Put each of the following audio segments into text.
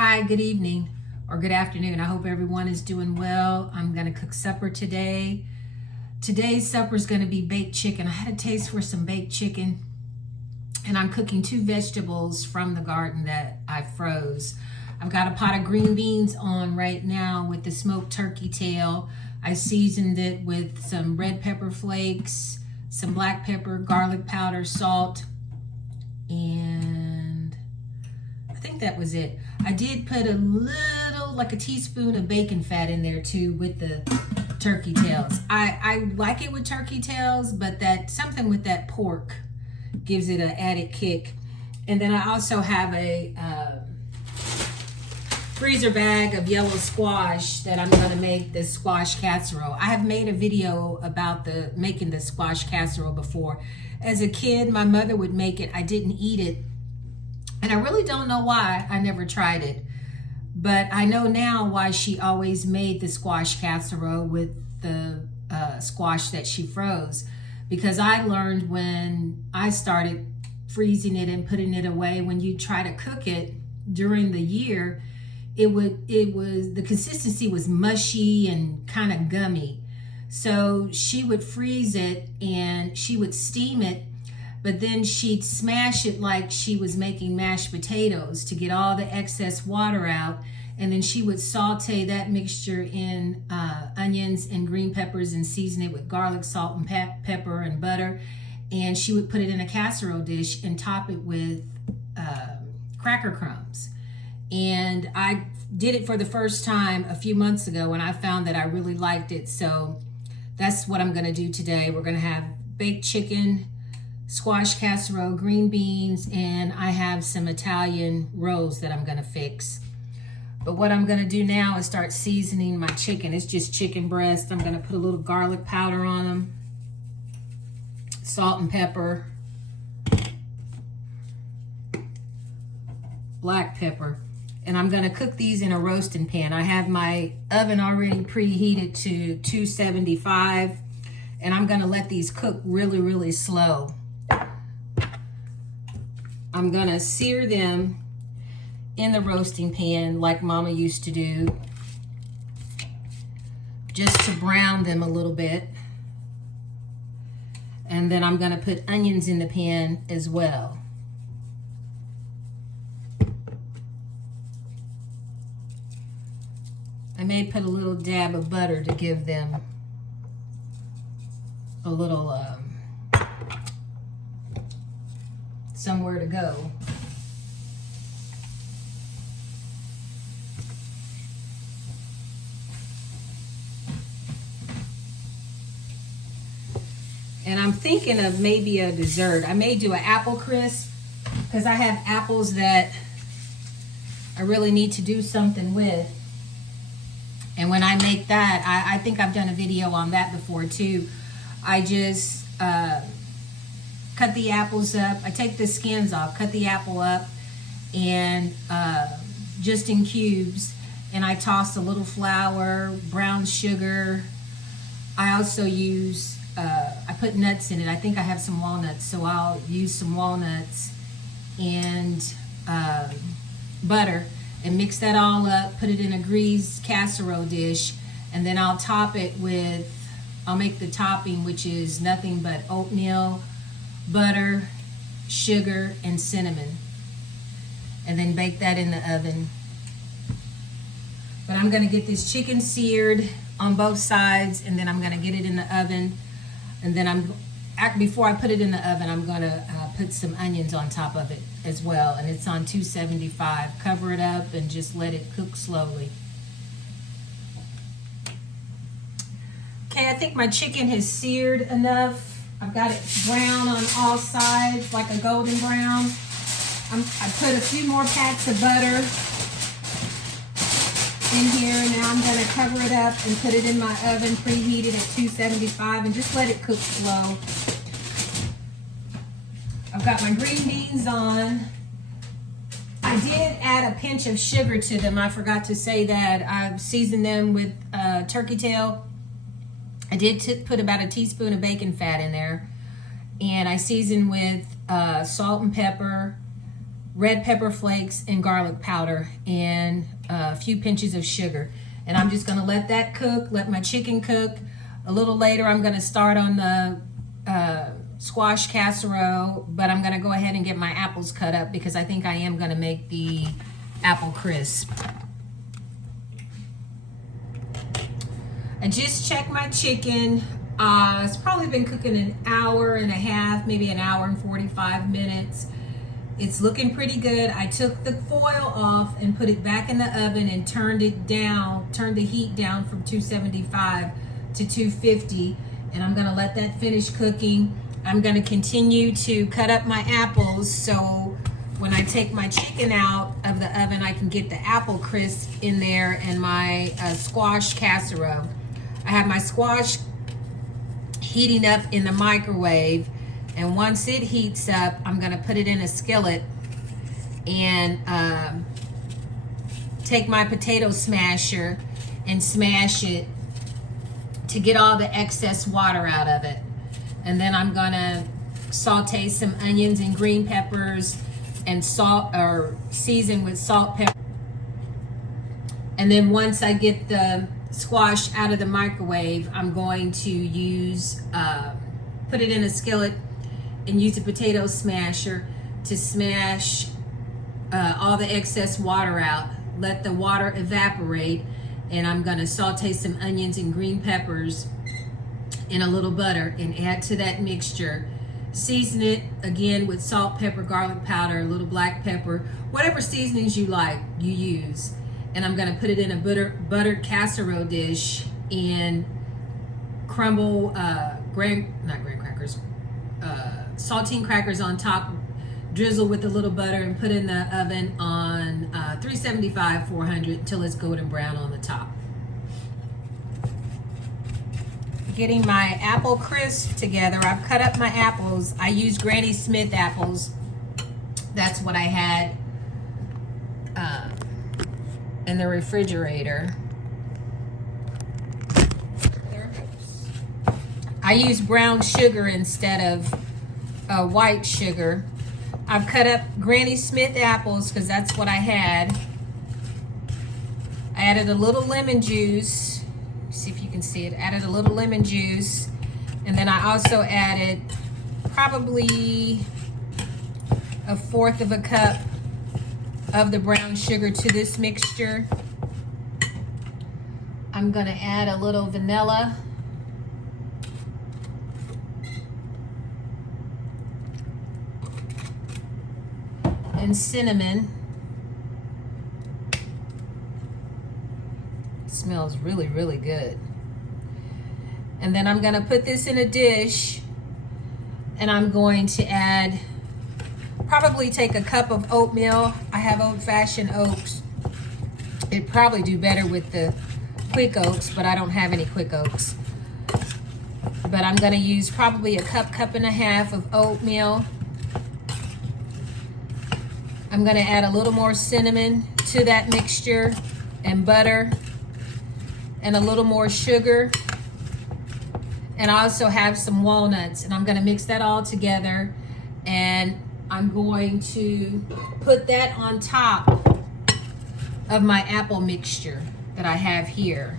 Hi, good evening or good afternoon. I hope everyone is doing well. I'm going to cook supper today. Today's supper is going to be baked chicken. I had a taste for some baked chicken, and I'm cooking 2 vegetables from the garden that I froze. I've got a pot of green beans on right now with the smoked turkey tail. I seasoned it with some red pepper flakes, some black pepper, garlic powder, salt, and I think that was it. I did put a little, like a teaspoon of bacon fat in there too with the turkey tails. I like it with turkey tails, but that something with that pork gives it an added kick. And then I also have a freezer bag of yellow squash that I'm going to make the squash casserole. I have made a video about making the squash casserole before. As a kid, my mother would make it. I didn't eat it. And I really don't know why I never tried it. But I know now why she always made the squash casserole with the squash that she froze. Because I learned when I started freezing it and putting it away, when you try to cook it during the year, the consistency was mushy and kind of gummy. So she would freeze it and she would steam it, but then she'd smash it like she was making mashed potatoes to get all the excess water out. And then she would saute that mixture in onions and green peppers and season it with garlic, salt, and pepper and butter. And she would put it in a casserole dish and top it with cracker crumbs. And I did it for the first time a few months ago, and I found that I really liked it. So that's what I'm going to do today. We're going to have baked chicken, squash casserole, green beans, and I have some Italian rolls that I'm going to fix. But what I'm going to do now is start seasoning my chicken. It's just chicken breast. I'm going to put a little garlic powder on them, salt and pepper, black pepper. And I'm going to cook these in a roasting pan. I have my oven already preheated to 275, and I'm going to let these cook really, really slow. I'm going to sear them in the roasting pan like Mama used to do, just to brown them a little bit. And then I'm going to put onions in the pan as well. I may put a little dab of butter to give them a little somewhere to go. And I'm thinking of maybe a dessert. I may do an apple crisp because I have apples that I really need to do something with. And when I make that, I think I've done a video on that before too. I just cut the apples up. I take the skins off, cut the apple up, and just in cubes. And I toss a little flour, brown sugar. I also use, I put nuts in it. I think I have some walnuts, so I'll use some walnuts and butter. And mix that all up, put it in a greased casserole dish, and then I'll top it with, I'll make the topping, which is nothing but oatmeal, butter, sugar, and cinnamon. And then bake that in the oven. But I'm gonna get this chicken seared on both sides, and then I'm gonna get it in the oven. And then before I put it in the oven, I'm gonna put some onions on top of it as well, and it's on 275. Cover it up and just let it cook slowly. Okay, I think my chicken has seared enough. I've got it brown on all sides, like a golden brown. I put a few more pats of butter in here, and now I'm going to cover it up and put it in my oven preheated at 275 and just let it cook slow. I've got my green beans on. I did add a pinch of sugar to them. I forgot to say that. I've seasoned them with turkey tail. I did put about a teaspoon of bacon fat in there. And I seasoned with salt and pepper, red pepper flakes and garlic powder, and a few pinches of sugar. And I'm just gonna let that cook, let my chicken cook. A little later, I'm gonna start on the squash casserole, but I'm gonna go ahead and get my apples cut up because I think I am gonna make the apple crisp. I just checked my chicken. It's probably been cooking an hour and a half, maybe an hour and 45 minutes. It's looking pretty good. I took the foil off and put it back in the oven and turned the heat down from 275 to 250. And I'm gonna let that finish cooking. I'm gonna continue to cut up my apples so when I take my chicken out of the oven, I can get the apple crisp in there and my squash casserole. I have my squash heating up in the microwave, and once it heats up, I'm gonna put it in a skillet and take my potato smasher and smash it to get all the excess water out of it. And then I'm gonna saute some onions and green peppers and salt, or season with salt, pepper. And then once I get the squash out of the microwave, I'm going to use, put it in a skillet and use a potato smasher to smash all the excess water out. Let the water evaporate, and I'm gonna saute some onions and green peppers in a little butter and add to that mixture. Season it again with salt, pepper, garlic powder, a little black pepper, whatever seasonings you like, you use. And I'm gonna put it in a buttered casserole dish and crumble saltine crackers on top, drizzle with a little butter, and put in the oven on 375, 400 until it's golden brown on the top. Getting my apple crisp together. I've cut up my apples. I use Granny Smith apples. That's what I had in the refrigerator. I use brown sugar instead of white sugar. I've cut up Granny Smith apples because that's what I had. I added a little lemon juice. See if you can see it. Added a little lemon juice, and then I also added probably 1/4 cup of the brown sugar to this mixture. I'm gonna add a little vanilla. And cinnamon. It smells really, really good. And then I'm gonna put this in a dish, and I'm going to add, probably take a cup of oatmeal. I have old-fashioned oats. It'd probably do better with the quick oats, but I don't have any quick oats. But I'm gonna use probably a cup and a half of oatmeal. I'm gonna add a little more cinnamon to that mixture, and butter, and a little more sugar. And I also have some walnuts, and I'm gonna mix that all together, and I'm going to put that on top of my apple mixture that I have here.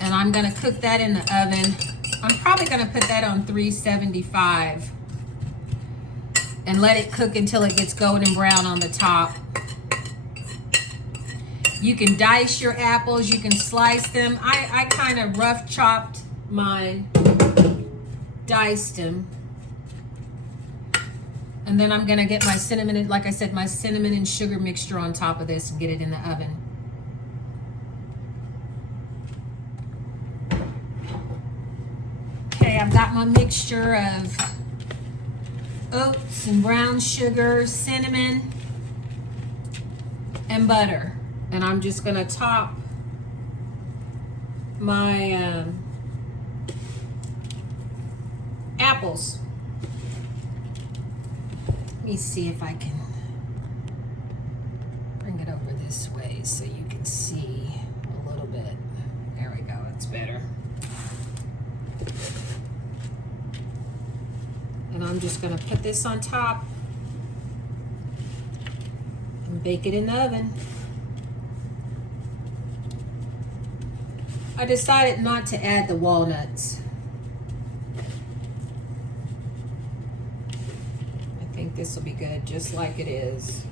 And I'm gonna cook that in the oven. I'm probably gonna put that on 375 and let it cook until it gets golden brown on the top. You can dice your apples, you can slice them. I kind of rough chopped mine, diced them. And then I'm gonna get my cinnamon, and like I said, my cinnamon and sugar mixture on top of this and get it in the oven. Okay, I've got my mixture of oats and brown sugar, cinnamon, and butter. And I'm just gonna top my apples. Let me see if I can bring it over this way so you can see a little bit. There we go, it's better. And I'm just gonna put this on top and bake it in the oven. I decided not to add the walnuts. I think this will be good just like it is.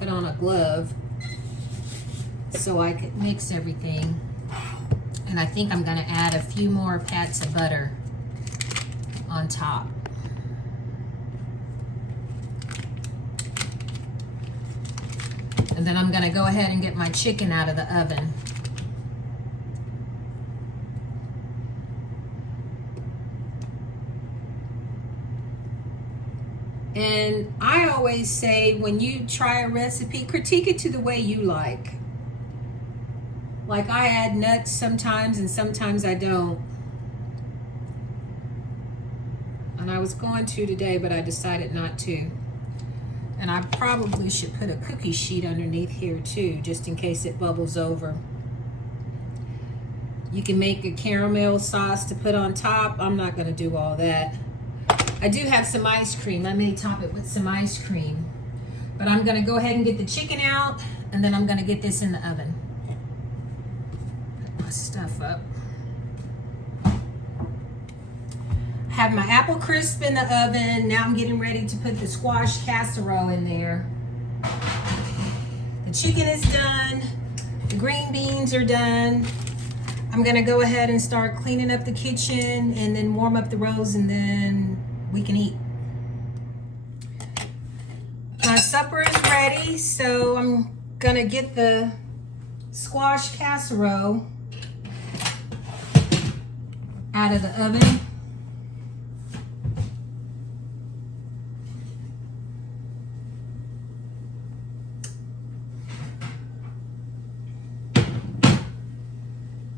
Put on a glove so I could mix everything. And I think I'm gonna add a few more pats of butter on top. And then I'm gonna go ahead and get my chicken out of the oven. And I always say, when you try a recipe, critique it to the way you like. Like, I add nuts sometimes and sometimes I don't. And I was going to today, but I decided not to. And I probably should put a cookie sheet underneath here too, just in case it bubbles over. You can make a caramel sauce to put on top. I'm not gonna do all that. I do have some ice cream. I may top it with some ice cream. But I'm gonna go ahead and get the chicken out, and then I'm gonna get this in the oven. Put my stuff up. Have my apple crisp in the oven. Now I'm getting ready to put the squash casserole in there. The chicken is done. The green beans are done. I'm gonna go ahead and start cleaning up the kitchen and then warm up the rolls, and then we can eat. My supper is ready, so I'm gonna get the squash casserole out of the oven.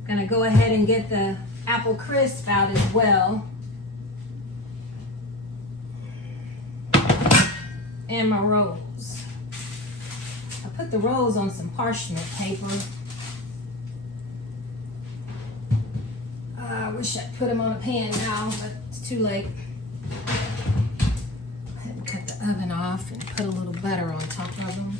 Gonna go ahead and get the apple crisp out as well. And my rolls. I put the rolls on some parchment paper. I wish I'd put them on a pan now, but it's too late. Go ahead and cut the oven off and put a little butter on top of them.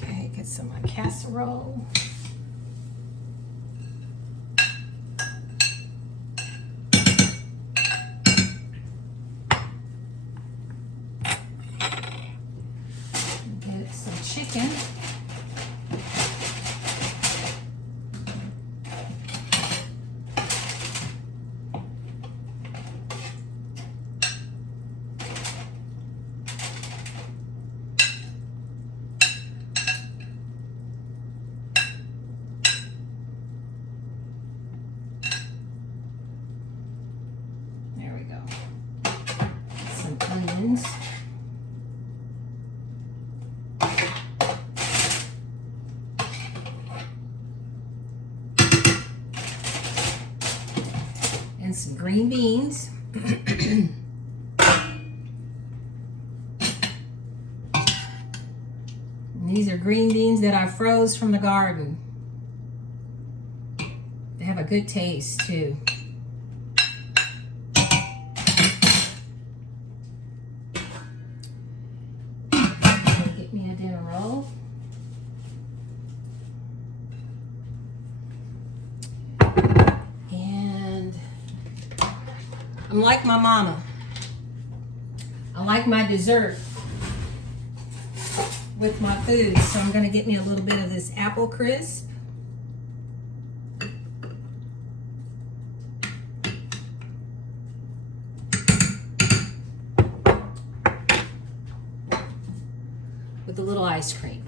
Okay, get some of my casserole. Chicken. There we go. Some onions. And some green beans. These are green beans that I froze from the garden. They have a good taste too. Get me a dinner roll. I'm like my mama. I like my dessert with my food, so I'm gonna get me a little bit of this apple crisp. With a little ice cream.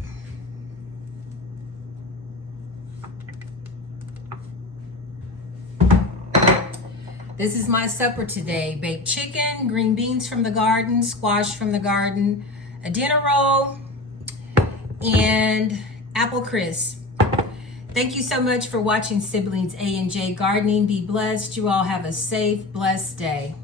This is my supper today. Baked chicken, green beans from the garden, squash from the garden, a dinner roll, and apple crisp. Thank you so much for watching Siblings A and J Gardening. Be blessed. You all have a safe, blessed day.